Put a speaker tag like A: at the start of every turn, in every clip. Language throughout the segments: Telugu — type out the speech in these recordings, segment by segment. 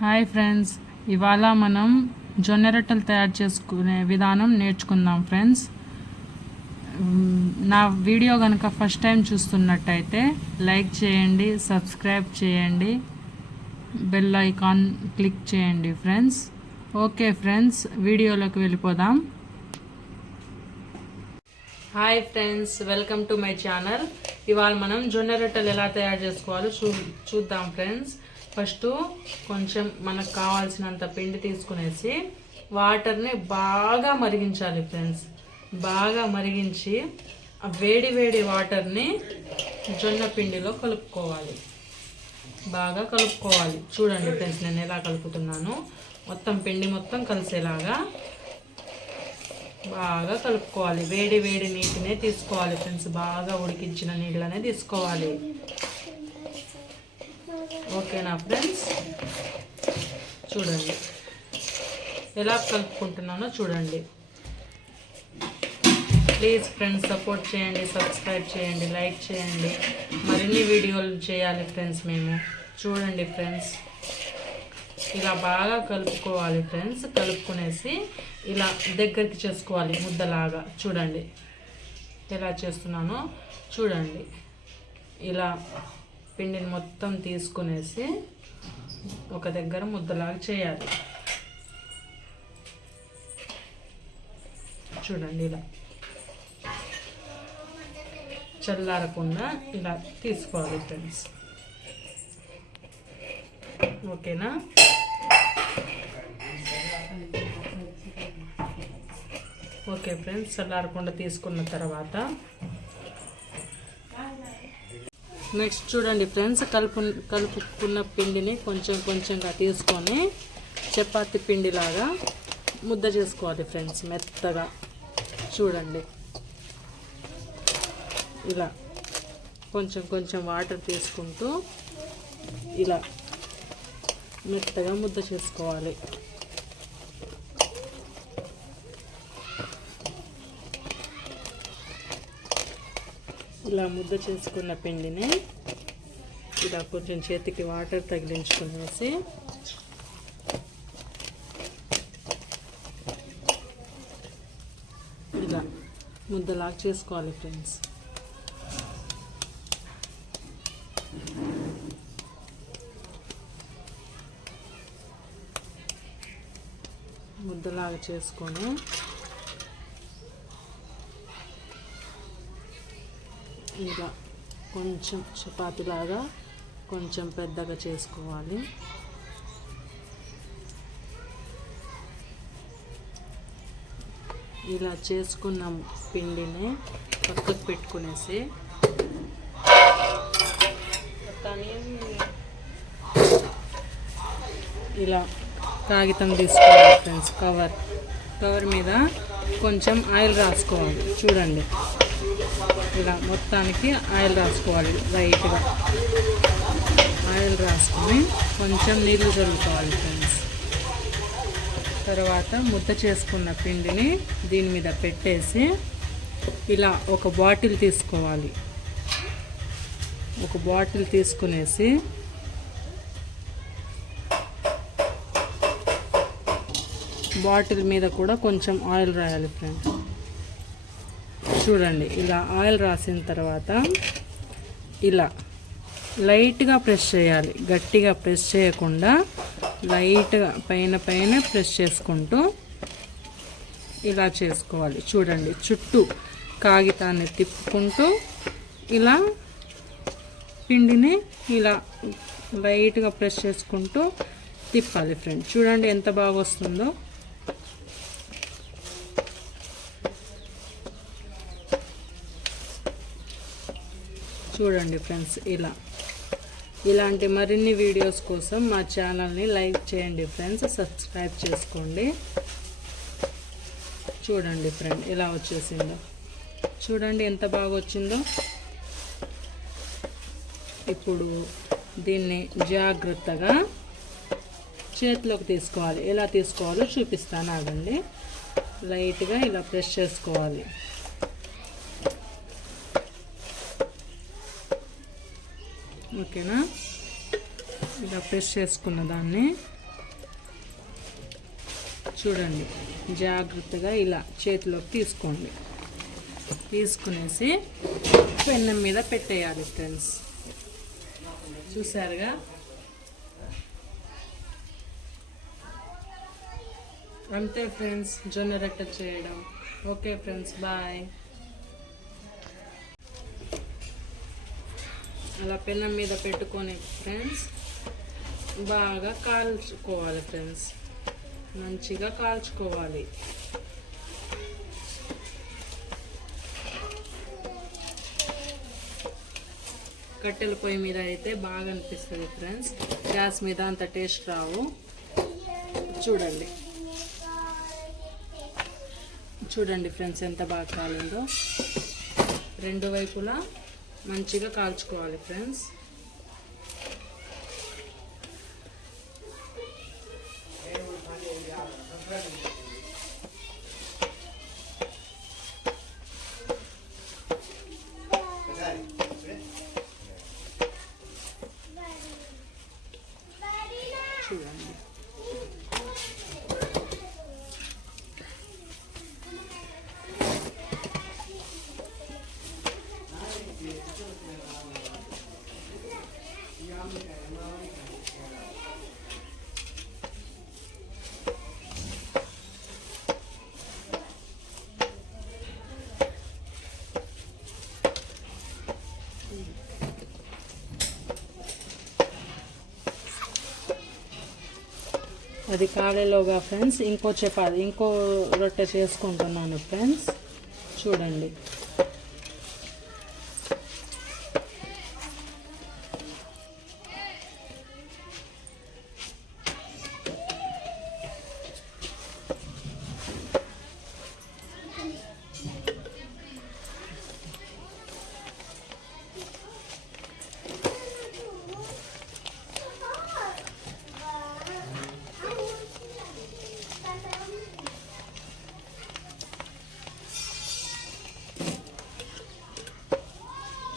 A: హాయ్ ఫ్రెండ్స్ ఇవాళ మనం జొన్న రొట్టెలు తయారు చేసుకునే విధానం నేర్చుకుందాం ఫ్రెండ్స్. నా వీడియో కనుక ఫస్ట్ టైం చూస్తున్నట్టయితే లైక్ చేయండి సబ్స్క్రైబ్ చేయండి బెల్ ఐకాన్ క్లిక్ చేయండి ఫ్రెండ్స్. ఓకే ఫ్రెండ్స్ వీడియోలోకి వెళ్ళిపోదాం. Hi friends welcome to my channel. ఇవాళ మనం జొన్న రొట్టెలు ఎలా తయారు చేసుకోవాలో చూ చూద్దాం ఫ్రెండ్స్. ఫస్ట్ కొంచెం మనకు కావాల్సినంత పిండి తీసుకునేసి వాటర్ని బాగా మరిగించాలి ఫ్రెండ్స్. బాగా మరిగించి ఆ వేడి వేడి వాటర్ని జొన్న పిండిలో కలుపుకోవాలి. బాగా కలుపుకోవాలి. చూడండి ఫ్రెండ్స్ నేను ఎలా కలుపుతున్నాను. మొత్తం పిండి మొత్తం కలిసేలాగా బాగా కలుపుకోవాలి. వేడి వేడి నీటినే తీసుకోవాలి ఫ్రెండ్స్. బాగా ఉడికించిన నీళ్ళనే తీసుకోవాలి. ఓకేనా ఫ్రెండ్స్? చూడండి. ఎలా కలుపుకుంటున్నానో చూడండి. ప్లీజ్ ఫ్రెండ్స్ సపోర్ట్ చేయండి సబ్స్క్రైబ్ చేయండి లైక్ చేయండి. మరిన్ని వీడియోలు చేయాలి ఫ్రెండ్స్ మేము. చూడండి ఫ్రెండ్స్ ఇలా బాగా కలుపుకోవాలి ఫ్రెండ్స్ కలుపుకునేసి ఇలా దగ్గరికి చేసుకోవాలి ముద్దలాగా. చూడండి. ఎలా చేస్తున్నానో చూడండి. ఇలా పిండిని మొత్తం తీసుకునేసి ఒక దగ్గర ముద్దలాగా చేయాలి. చూడండి ఇలా. చల్లారకుండా ఇలా తీసుకోవాలి ఫ్రెండ్స్. ఓకేనా? ఓకే ఫ్రెండ్స్ చల్లారకుండా తీసుకున్న తర్వాత నెక్స్ట్ చూడండి ఫ్రెండ్స్ కలుపు కలుపుకున్న పిండిని కొంచెం కొంచెంగా తీసుకొని చపాతి పిండిలాగా ముద్ద చేసుకోవాలి ఫ్రెండ్స్ మెత్తగా. చూడండి. ఇలా కొంచెం కొంచెం వాటర్ తీసుకుంటూ ఇలా మెత్తగా ముద్ద చేసుకోవాలి. ఇలా ముద్ద చేసుకున్న పిండిని ఇలా కొంచెం చేతికి వాటర్ తగిలించుకునేసి ఇలా ముద్దలాగా చేసుకోవాలి ఫ్రెండ్స్. ముద్దలాగా చేసుకొని ఇలా కొంచెం చపాతీలాగా కొంచెం పెద్దగా చేసుకోవాలి. ఇలా చేసుకున్న పిండిని పక్కకు పెట్టుకునేసి కానీ ఇలా కాగితం తీసుకోవాలి ఫ్రెండ్స్ కవర్ కవర్ మీద కొంచెం ఆయిల్ రాసుకోవాలి. చూడండి. ఇలా మొత్తానికి ఆయిల్ రాసుకోవాలి లైట్గా. ఆయిల్ రాసుకొని కొంచెం నీళ్ళు చల్లుకోవాలి ఫ్రెండ్స్. తర్వాత ముద్ద చేసుకున్న పిండిని దీని మీద పెట్టేసి ఇలా ఒక బాటిల్ తీసుకోవాలి. ఒక బాటిల్ తీసుకునేసి బాటిల్ మీద కూడా కొంచెం ఆయిల్ రాయాలి ఫ్రెండ్స్. చూడండి ఇలా ఆయిల్ రాసిన తర్వాత ఇలా లైట్గా ప్రెస్ చేయాలి. గట్టిగా ప్రెస్ చేయకుండా లైట్గా పైన పైన ప్రెస్ చేసుకుంటూ ఇలా చేసుకోవాలి. చూడండి చుట్టూ కాగితాన్ని తిప్పుకుంటూ ఇలా పిండిని ఇలా లైట్గా ప్రెస్ చేసుకుంటూ తిప్పాలి ఫ్రెండ్ చూడండి ఎంత బాగా వస్తుందో. చూడండి ఫ్రెండ్స్ ఇలా. ఇలాంటి మరిన్ని వీడియోస్ కోసం మా ఛానల్ని లైక్ చేయండి ఫ్రెండ్స్ సబ్స్క్రైబ్ చేసుకోండి. చూడండి ఫ్రెండ్ ఇలా వచ్చేసిందో. చూడండి ఎంత బాగా వచ్చిందో. ఇప్పుడు దీన్ని జాగ్రత్తగా చేతిలోకి తీసుకోవాలి. ఎలా తీసుకోవాలో చూపిస్తాను ఆగండి. లైట్గా ఇలా ప్రెస్ చేసుకోవాలి. ఓకేనా? ఇలా ప్రెస్ చేసుకున్న దాన్ని చూడండి జాగ్రత్తగా ఇలా చేతిలోకి తీసుకోండి. తీసుకునేసి పెన్నం మీద పెట్టేయాలి ఫ్రెండ్స్ చూసారుగా? అంతే ఫ్రెండ్స్ జొన్న రొట్టె చేయడం. ఓకే ఫ్రెండ్స్ బాయ్ అలా పెన్నం మీద పెట్టుకొని ఫ్రెండ్స్ బాగా కాల్చుకోవాలి ఫ్రెండ్స్ మంచిగా కాల్చుకోవాలి. కట్టెల పొయ్యి మీద అయితే బాగా అనిపిస్తుంది ఫ్రెండ్స్ గ్యాస్ మీద అంత టేస్ట్ రావు. చూడండి. చూడండి ఫ్రెండ్స్ ఎంత బాగా కాలిందో. రెండు వైపులా మంచిగా కాల్చుకోవాలి ఫ్రెండ్స్ చూడండి అది కాలేలోగా ఫ్రెండ్స్ ఇంకో చపాతి ఇంకో రొట్టె చేసుకుంటున్నాను ఫ్రెండ్స్ చూడండి.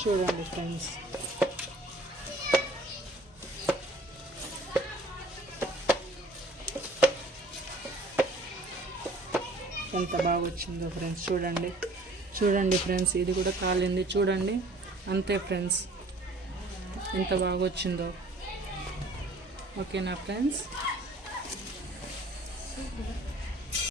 A: చూడండి ఫ్రెండ్స్. ఎంత బాగా వచ్చిందో ఫ్రెండ్స్ చూడండి. చూడండి ఫ్రెండ్స్ ఇది కూడా కాలింది. చూడండి. అంతే ఫ్రెండ్స్. ఎంత బాగా వచ్చిందో ఓకేనా ఫ్రెండ్స్?